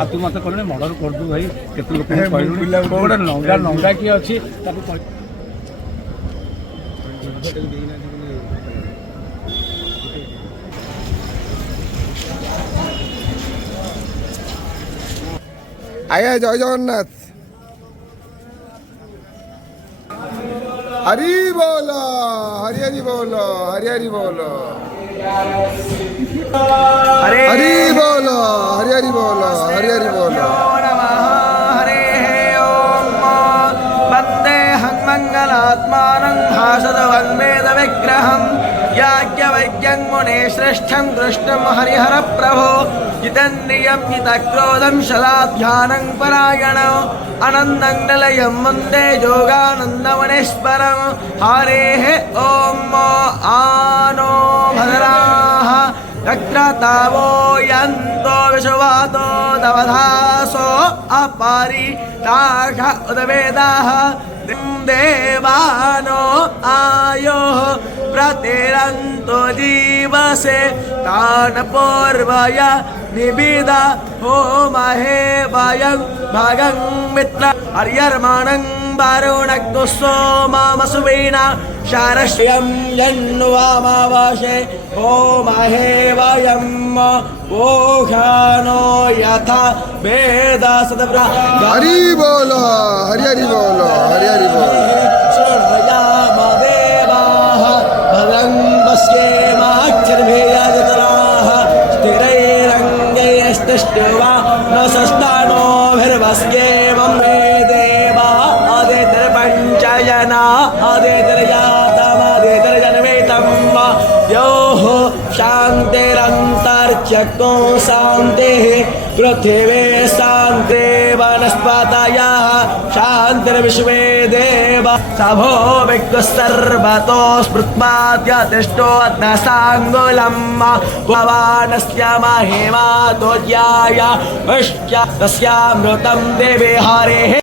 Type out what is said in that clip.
आ तू मत कहने मर्डर कर दू भाई केते लोक कहलुनी नंगा नंगा किए अच्छी आया जय जगन्नाथ हरि बोलो हरि हरि बोलो हरि हरि बोलो हरि बोलो हरि हरि बोलो हरि हरि बोलो हरे ओम वंदे मंगलात्मानं भासदवन्मेद विग्रहं याज्ञवल्क्यं मुने श्रेष्ठं कृष्णं हरिहर प्रभो जितेन्द्रियं जितक्रोधं सदाध्यानं परायणं आनन्दं निलयं वन्दे योगानन्दमनेश्वरं हरेः ओम आनो भद्राः तक्रतावो यन्तो विश्वातो दवधासो अपारि ताघ उदवेदाः देवानो आयो प्रतिरन्तो जीवसे तान पूर्वय निबिदा होमहे वयं भगं मित्र हर्यर्माणं वरुणक्तु सोमामसुवीना शारश्रियं जन्वामावाशे होमहे वयं ओघानो यथा वेद सदव्रा हरि बोलो हरि हरि बोलो हरि हरि बोलो शृणयाम देवाः भद्रं पश्येमाक्षरभेयजतराः स्थिरैरङ्गैस्तष्ट्वा न सष्टानोभिर्वस्येमं मे देवा आदितिर्पञ्चजना आदितिर्जातमादितिर्जन्मेतं वा योः शान्तिरन्तर्चक्रो शान्तिः पृथिवी शान्ति वनस्पतयः शान्तिर्विश्वे देव सभो विक्तः सर्वतो स्मृत्वाद्यतिष्ठो न साङ्गुलं भवानस्य महिमा तोज्याय विश्च तस्यामृतं देवे हरेः।